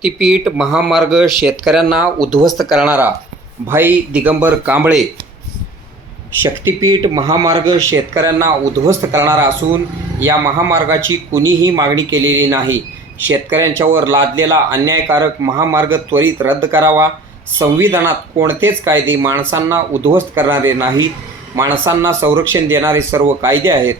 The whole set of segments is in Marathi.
शक्तिपीठ महामार्ग शेतकऱ्यांना उद्ध्वस्त करणारा भाई दिगंबर कांबळे. शक्तिपीठ महामार्ग शेतकऱ्यांना उद्ध्वस्त करणारा असून या महामार्गाची कुणीही मागणी केलेली नाही. शेतकऱ्यांच्यावर लादलेला अन्यायकारक महामार्ग त्वरित रद्द करावा. संविधानात कोणतेच कायदे माणसांना उद्ध्वस्त करणारे नाहीत. माणसांना संरक्षण देणारे सर्व कायदे आहेत.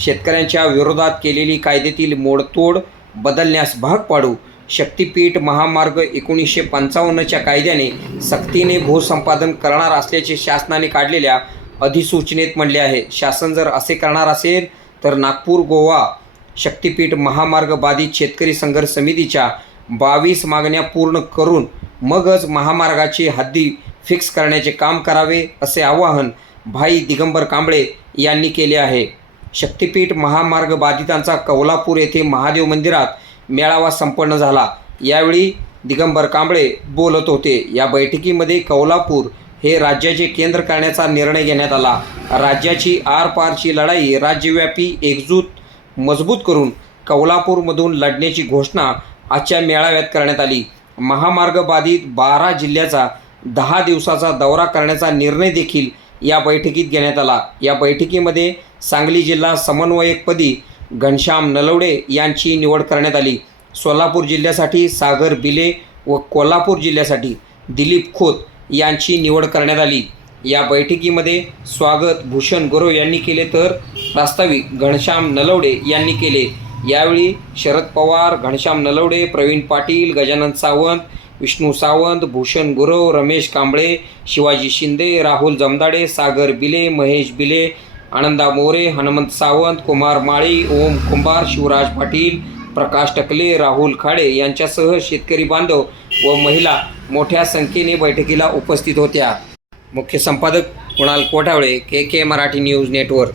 शेतकऱ्यांच्या विरोधात केलेली कायद्यातील मोडतोड बदलण्यास भाग पाडू. शक्तिपीठ महामार्ग एकोणीसशे पंचावन्नच्या कायद्याने सक्तीने भूसंपादन करणार असल्याचे शासनाने काढलेल्या अधिसूचनेत म्हणले आहे. शासन जर असे करणार असेल तर नागपूर गोवा शक्तिपीठ महामार्ग बाधित शेतकरी संघर्ष समितीच्या बावीस मागण्या पूर्ण करून मगच महामार्गाची हद्दी फिक्स करण्याचे काम करावे असे आवाहन भाई दिगंबर कांबळे यांनी केले आहे. शक्तिपीठ महामार्ग बाधितांचा कौलापूर येथे महादेव मंदिरात मेळावा संपन्न झाला. यावेळी दिगंबर कांबळे बोलत होते. या बैठकीमध्ये कौलापूर हे राज्याचे केंद्र करण्याचा निर्णय घेण्यात आला. राज्याची आरपारची लढाई राज्यव्यापी एकजूट मजबूत करून कौलापूरमधून लढण्याची घोषणा आजच्या मेळाव्यात करण्यात आली. महामार्ग बाधित बारा जिल्ह्याचा दहा दिवसाचा दौरा करण्याचा निर्णय देखील या बैठकीत घेण्यात आला. या बैठकीमध्ये सांगली जिल्हा समन्वयकपदी घनश्याम नलवडे यांची निवड करण्यात आली. सोलापूर जिल्ह्यासाठी सागर बिले व कोल्हापूर जिल्ह्यासाठी दिलीप खोत यांची निवड करण्यात आली. या बैठकीमध्ये स्वागत भूषण गोरव यांनी केले तर प्रास्ताविक घनश्याम नलवडे यांनी केले. यावेळी शरद पवार घनश्याम नलवडे प्रवीण पाटील गजानन सावंत विष्णू सावंत भूषण गुरव रमेश कांबळे शिवाजी शिंदे राहुल जमदाडे सागर बिले महेश बिले आनंदा मोरे हनुमंत सावंत कुमार माळी ओम कुंभार शिवराज पाटील प्रकाश टकले राहुल खाडे यांच्यासह शेतकरी बांधव व महिला मोठ्या संख्येने बैठकीला उपस्थित होत्या. मुख्य संपादक Kunal Kothawale K K Marathi news network.